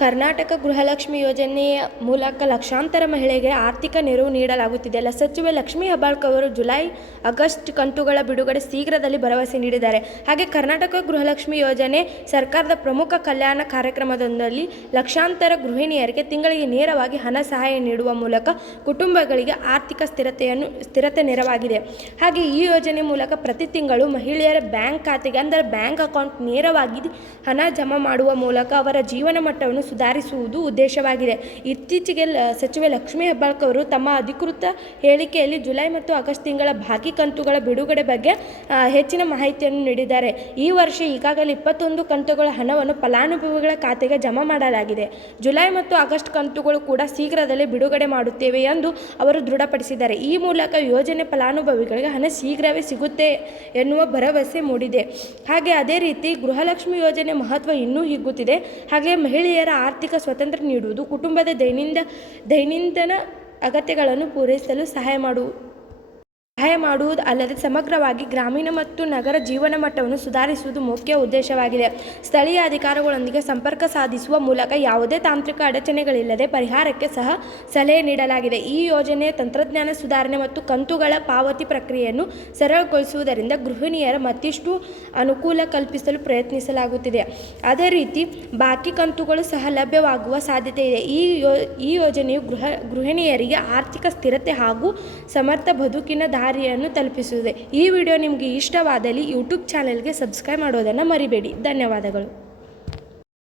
ಕರ್ನಾಟಕ ಗೃಹಲಕ್ಷ್ಮಿ ಯೋಜನೆಯ ಮೂಲಕ ಲಕ್ಷಾಂತರ ಮಹಿಳೆಗೆ ಆರ್ಥಿಕ ನೆರವು ನೀಡಲಾಗುತ್ತಿದೆ. ಎಲ್ಲ ಸಚಿವೆ ಲಕ್ಷ್ಮೀ ಹೆಬ್ಬಾಳ್ಕರ್ ಅವರು ಜುಲೈ, ಆಗಸ್ಟ್ ಕಂತುಗಳ ಬಿಡುಗಡೆ ಶೀಘ್ರದಲ್ಲಿ ಭರವಸೆ ನೀಡಿದ್ದಾರೆ. ಹಾಗೆ ಕರ್ನಾಟಕ ಗೃಹಲಕ್ಷ್ಮಿ ಯೋಜನೆ ಸರ್ಕಾರದ ಪ್ರಮುಖ ಕಲ್ಯಾಣ ಕಾರ್ಯಕ್ರಮದೊಂದರಲ್ಲಿ ಲಕ್ಷಾಂತರ ಗೃಹಿಣಿಯರಿಗೆ ತಿಂಗಳಿಗೆ ನೇರವಾಗಿ ಹಣ ಸಹಾಯ ನೀಡುವ ಮೂಲಕ ಕುಟುಂಬಗಳಿಗೆ ಆರ್ಥಿಕ ಸ್ಥಿರತೆಯನ್ನು, ಸ್ಥಿರತೆ ನೆರವಾಗಿದೆ. ಹಾಗೆ ಈ ಯೋಜನೆ ಮೂಲಕ ಪ್ರತಿ ತಿಂಗಳು ಮಹಿಳೆಯರ ಬ್ಯಾಂಕ್ ಖಾತೆಗೆ, ಅಂದರೆ ಬ್ಯಾಂಕ್ ಅಕೌಂಟ್ ನೇರವಾಗಿ ಹಣ ಜಮಾ ಮಾಡುವ ಮೂಲಕ ಅವರ ಜೀವನ ಮಟ್ಟವನ್ನು ಸುಧಾರಿಸುವುದು ಉದ್ದೇಶವಾಗಿದೆ. ಇತ್ತೀಚೆಗೆ ಸಚಿವೆ ಲಕ್ಷ್ಮೀ ಹೆಬ್ಬಾಳ್ಕರ್ ಅವರು ತಮ್ಮ ಅಧಿಕೃತ ಹೇಳಿಕೆಯಲ್ಲಿ ಜುಲೈ ಮತ್ತು ಆಗಸ್ಟ್ ತಿಂಗಳ ಬಾಕಿ ಕಂತುಗಳ ಬಿಡುಗಡೆ ಬಗ್ಗೆ ಹೆಚ್ಚಿನ ಮಾಹಿತಿಯನ್ನು ನೀಡಿದ್ದಾರೆ. ಈ ವರ್ಷ ಈಗಾಗಲೇ ಇಪ್ಪತ್ತೊಂದು ಕಂತುಗಳ ಹಣವನ್ನು ಫಲಾನುಭವಿಗಳ ಖಾತೆಗೆ ಜಮಾ ಮಾಡಲಾಗಿದೆ. ಜುಲೈ ಮತ್ತು ಆಗಸ್ಟ್ ಕಂತುಗಳು ಕೂಡ ಶೀಘ್ರದಲ್ಲೇ ಬಿಡುಗಡೆ ಮಾಡುತ್ತೇವೆ ಎಂದು ಅವರು ದೃಢಪಡಿಸಿದ್ದಾರೆ. ಈ ಮೂಲಕ ಯೋಜನೆ ಫಲಾನುಭವಿಗಳಿಗೆ ಹಣ ಶೀಘ್ರವೇ ಸಿಗುತ್ತೆ ಎನ್ನುವ ಭರವಸೆ ಮೂಡಿದೆ. ಹಾಗೆ ಅದೇ ರೀತಿ ಗೃಹಲಕ್ಷ್ಮಿ ಯೋಜನೆ ಮಹತ್ವ ಇನ್ನೂ ಹಿಗ್ಗುತ್ತಿದೆ. ಹಾಗೆ ಮಹಿಳೆಯರ ಆರ್ಥಿಕ ಸ್ವಾತಂತ್ರ್ಯ ನೀಡುವುದು ಕುಟುಂಬದ ದೈನಂದ ದೈನಂದಿನ ಅಗತ್ಯಗಳನ್ನು ಪೂರೈಸಲು ಸಹಾಯ ಮಾಡು ಸಹಾಯ ಮಾಡುವುದು ಅಲ್ಲದೆ ಸಮಗ್ರವಾಗಿ ಗ್ರಾಮೀಣ ಮತ್ತು ನಗರ ಜೀವನ ಮಟ್ಟವನ್ನು ಸುಧಾರಿಸುವುದು ಮುಖ್ಯ ಉದ್ದೇಶವಾಗಿದೆ. ಸ್ಥಳೀಯ ಅಧಿಕಾರಿಗಳೊಂದಿಗೆ ಸಂಪರ್ಕ ಸಾಧಿಸುವ ಮೂಲಕ ಯಾವುದೇ ತಾಂತ್ರಿಕ ಅಡಚಣೆಗಳಿಲ್ಲದೆ ಪರಿಹಾರಕ್ಕೆ ಸಹ ಸಲಹೆ ನೀಡಲಾಗಿದೆ. ಈ ಯೋಜನೆಯ ತಂತ್ರಜ್ಞಾನ ಸುಧಾರಣೆ ಮತ್ತು ಕಂತುಗಳ ಪಾವತಿ ಪ್ರಕ್ರಿಯೆಯನ್ನು ಸರಳಗೊಳಿಸುವುದರಿಂದ ಗೃಹಿಣಿಯರ ಮತ್ತಿಷ್ಟು ಅನುಕೂಲ ಕಲ್ಪಿಸಲು ಪ್ರಯತ್ನಿಸಲಾಗುತ್ತಿದೆ. ಅದೇ ರೀತಿ ಬಾಕಿ ಕಂತುಗಳು ಸಹ ಲಭ್ಯವಾಗುವ ಸಾಧ್ಯತೆ ಇದೆ. ಈ ಯೋ, ಈ ಯೋಜನೆಯು ಗೃಹ, ಗೃಹಿಣಿಯರಿಗೆ ಆರ್ಥಿಕ ಸ್ಥಿರತೆ ಹಾಗೂ ಸಮರ್ಥ ಬದುಕಿನ ದಾರಿಯನ್ನು ತಲುಪಿಸುತ್ತದೆ ಈ ವಿಡಿಯೋ ನಿಮಗೆ ಇಷ್ಟವಾದಲ್ಲಿ ಯೂಟ್ಯೂಬ್ ಚಾನಲ್ಗೆ ಸಬ್ಸ್ಕ್ರೈಬ್ ಮಾಡೋದನ್ನು ಮರಿಬೇಡಿ. ಧನ್ಯವಾದಗಳು.